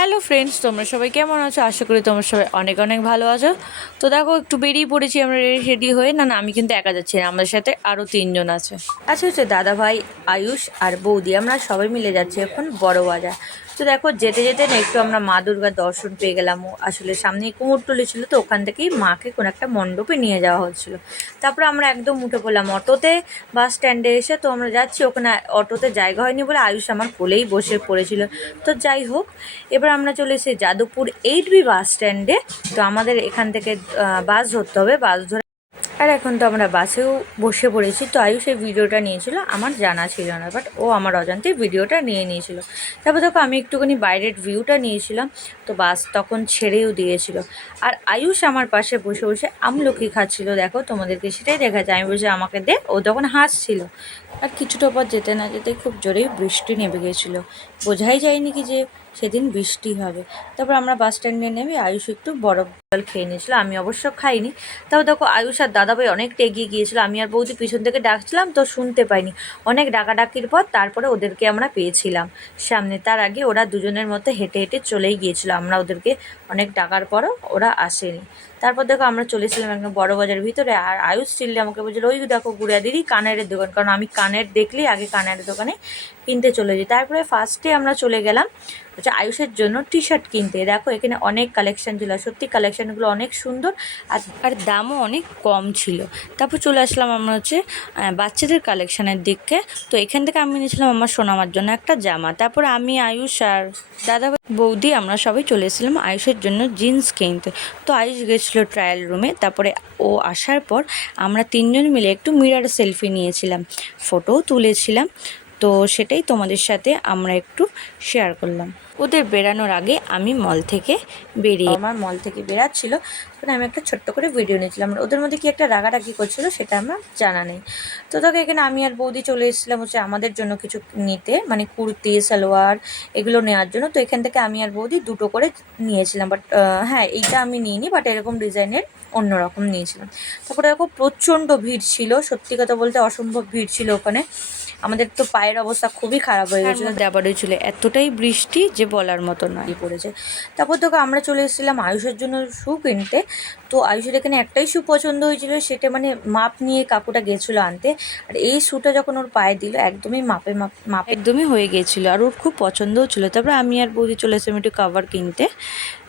Hello friends, তোমরা সবাই কেমন আছো? আশা করি তোমরা সবাই অনেক অনেক ভালো আছো। তো দেখো, একটু বেরিয়ে পড়েছি আমরা রেডি হয়ে। না না, আমি কিন্তু একা যাচ্ছি না, আমাদের সাথে আরও 3জন আছে। আচ্ছা হচ্ছে দাদা ভাই, আয়ুষ আর বৌদি, আমরা সবাই মিলে যাচ্ছি এখন বড় বাজার। তো দেখো, যেতে যেতে না একটু আমরা মা দুর্গার দর্শন পেয়ে গেলাম। আসলে সামনে কুমোরটুলি ছিল, তো ওখান থেকেই মাকে কোনো একটা মণ্ডপে নিয়ে যাওয়া হচ্ছিলো। তারপরে আমরা একদম উঠে পড়লাম অটোতে বাস স্ট্যান্ডে এসে। তো আমরা যাচ্ছি, ওখানে অটোতে জায়গা হয়নি বলে আয়ুষ আমার কোলেই বসে পড়েছিল। তো যাই হোক, এবার আমরা চলে এসেছি যাদবপুর 8B বাস স্ট্যান্ডে। তো আমাদের এখান থেকে বাস ধরতে হবে, বাস ধরে আর এখন তো আমরা বাসেও বসে পড়েছি। তো আয়ুষ এই ভিডিওটা নিয়েছিল, আমার জানা ছিল না, বাট ও আমার অজান্তেই ভিডিওটা নিয়ে নিয়েছিল। তারপর দেখো, আমি একটুখানি বাইরের ভিউটা নিয়েছিলাম। তো বাস তখন ছেড়েও দিয়েছিল, আর আয়ুষ আমার পাশে বসে বসে আমলকি খাচ্ছিল। দেখো, তোমাদেরকে সেটাই দেখা যায়, আমি বসে আমাকে দে, ও তখন হাসছিল। আর কিছুটা পর যেতে না যেতে খুব জোরেই বৃষ্টি নেমে গিয়েছিলো। বোঝাই যায়নি কি যে সেদিন বৃষ্টি হবে। তারপর আমরা বাস স্ট্যান্ডে নেমে আয়ুষ একটু বরফ জল খেয়ে নিয়েছিল, আমি অবশ্য খাইনি। তাও দেখো, আয়ুষ আর দাদাভাই অনেকটা এগিয়ে গিয়েছিল, আমি আর বৌদি পিছন থেকে ডাকছিলাম, তো শুনতে পাইনি। অনেক ডাকাডাকির পর তারপরে ওদেরকে আমরা পেয়েছিলাম সামনে। তার আগে ওরা দুজনের মধ্যে হেঁটে হেঁটে চলেই গিয়েছিল, আমরা ওদেরকে অনেক ডাকার পরও ওরা আসেনি। তারপর দেখো, আমরা চলেছিলাম একদম বড় বাজারের ভিতরে। আর আয়ুষ চিল্লে আমাকে বলছিল, ওই দেখো গুড়িয়া দিদি কানের দোকান, কারণ আমি কানের দেখলেই আগে কানের দোকানে কিনতে চলে যাই। তারপরে ফার্স্টে আমরা চলে গেলাম হচ্ছে আয়ুষের জন্য টি শার্ট কিনতে। দেখো, এখানে অনেক কালেকশান ছিল, সত্যি কালেকশানগুলো অনেক সুন্দর, আর দামও অনেক কম ছিল। তারপর চলে আসলাম আমরা হচ্ছে বাচ্চাদের কালেকশানের দিকে। তো এখান থেকে আমি নিয়েছিলাম আমার সোনামার জন্য একটা জামা। তারপরে আমি, আয়ুষ আর দাদা বৌদি আমরা সবাই চলে এসেছিলাম আয়ুষের জন্য জিন্স কিনতে। তো আয়ুষ গেছিলো ট্রায়াল রুমে। তারপরে ও আসার পর আমরা 3জন মিলে একটু মিরর সেলফি নিয়েছিলাম, ফটোও তুলেছিলাম। তো সেটাই তোমাদের সাথে আমরা একটু শেয়ার করলাম। ওদের বেরানোর আগে আমি মল থেকে বেরাচ্ছিলো, তখন আমি একটা ছোট্ট করে ভিডিও নিয়েছিলাম। ওদের মধ্যে কি একটা রাগারাগি করছিল সেটা আমার জানা নেই। তো দেখো, এখানে আমি আর বৌদি চলে এসেছিলাম হচ্ছে আমাদের জন্য কিছু নিতে, মানে কুর্তি সালোয়ার এগুলো নেওয়ার জন্য। তো এখান থেকে আমি আর বৌদি দুটো করে নিয়েছিলাম, বাট হ্যাঁ, এইটা আমি নিইনি, বাট এরকম ডিজাইনের অন্যরকম নিয়েছিলাম। তারপরে দেখো, প্রচণ্ড ভিড় ছিল, সত্যি কথা বলতে অসম্ভব ভিড় ছিল ওখানে। আমাদের তো পায়ের অবস্থা খুবই খারাপ হয়ে গেছিলো, আবার হয়েছিল এতটাই বৃষ্টি যে বলার মতো নয় পড়েছে। তারপর দেখো, আমরা চলে এসেছিলাম আয়ুষের জন্য শু কিনতে। তো আয়ুষের এখানে একটাই শু পছন্দ হয়েছিল, সেটা মানে মাপ নিয়ে কাকুটা গেছিলো আনতে। আর এই শুটা যখন ওর পায়ে দিল, একদমই মাপে একদমই হয়ে গিয়েছিলো, আর ওর খুব পছন্দও ছিল। তারপরে আমি আর বৌদি চলে এসেছিলাম একটু কভার কিনতে।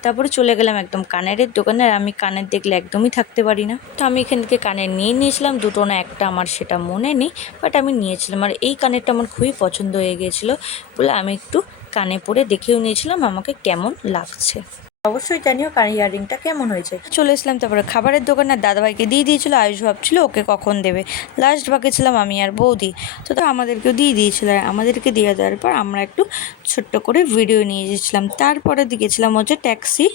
তারপরে চলে গেলাম একদম কানের দোকানে। আর আমি কানের দেখলে একদমই থাকতে পারি না, তো আমি এখান থেকে কানের নিয়ে নিয়েছিলাম, দুটো না একটা, আমার সেটা মনে নেই, বাট আমি নিয়েছিলাম। আর এই কানেরটা আমার খুবই পছন্দ হয়ে গিয়েছিলো বলে আমি একটু কানে পরে দেখেও নিয়েছিলাম আমাকে কেমন লাগছে। অবশ্যই জানিও কানের ইয়াররিংটা কেমন হয়েছে। চলে এসলাম তারপরে খাবারের দোকানে, দাদাভাইকে দিয়ে দিয়েছিলো। আয়ুষ ভাবছিল ওকে কখন দেবে, লাস্ট বাকি ছিলাম আমি আর বৌদি। তো আমাদেরকেও দিয়ে দিয়েছিল, আর আমাদেরকে দিয়ে দেওয়ার পর আমরা একটু ছোট্ট করে ভিডিও নিয়ে এসেছিলাম। তারপরে গেছিলাম হচ্ছে ট্যাক্সি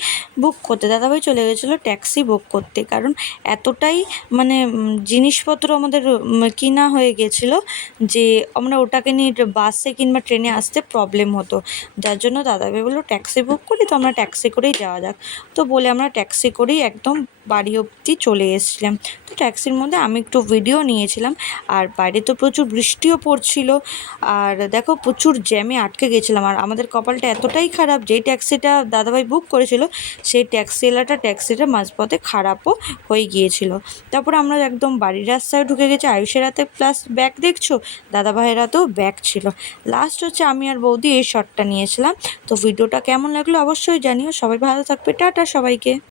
বুক করতে। দাদাভাই চলে গেছিলো ট্যাক্সি বুক করতে, কারণ এতটাই মানে জিনিসপত্র আমাদের কিনা হয়ে গেছিলো যে আমরা ওটাকে নিয়ে বাসে কিংবা ট্রেনে আসতে প্রবলেম হতো। যার জন্য দাদাভাই বললো ট্যাক্সি বুক করি, তো আমরা ট্যাক্সি করেই যাওয়া যাক। তো বলে আমরা ট্যাক্সি করেই একদম বাড়ি অবধি চলে এসেছিলাম। তো ট্যাক্সির মধ্যে আমি একটু ভিডিও নিয়েছিলাম, আর বাইরে তো প্রচুর বৃষ্টিও পড়ছিল। আর দেখো, প্রচুর জ্যামে আটকে গেছিলাম। আর আমাদের কপালটা এতটাই খারাপ, যেই ট্যাক্সিটা দাদাভাই বুক করেছিল সেই ট্যাক্সিটা মাঝপথে খারাপও হয়ে গিয়েছিল। তারপর আমরা একদম বাড়ির রাস্তায় ঢুকে গেছি। আয়ুষের হাতে প্লাস ব্যাগ দেখছো, দাদাভাইয়ের হাতেও ব্যাগ ছিল। লাস্ট হচ্ছে আমি আর বৌদি এই শটটা নিয়েছিলাম। তো ভিডিওটা কেমন লাগলো অবশ্যই জানিও। সবাই ভালো থাকবে, টাটা সবাইকে।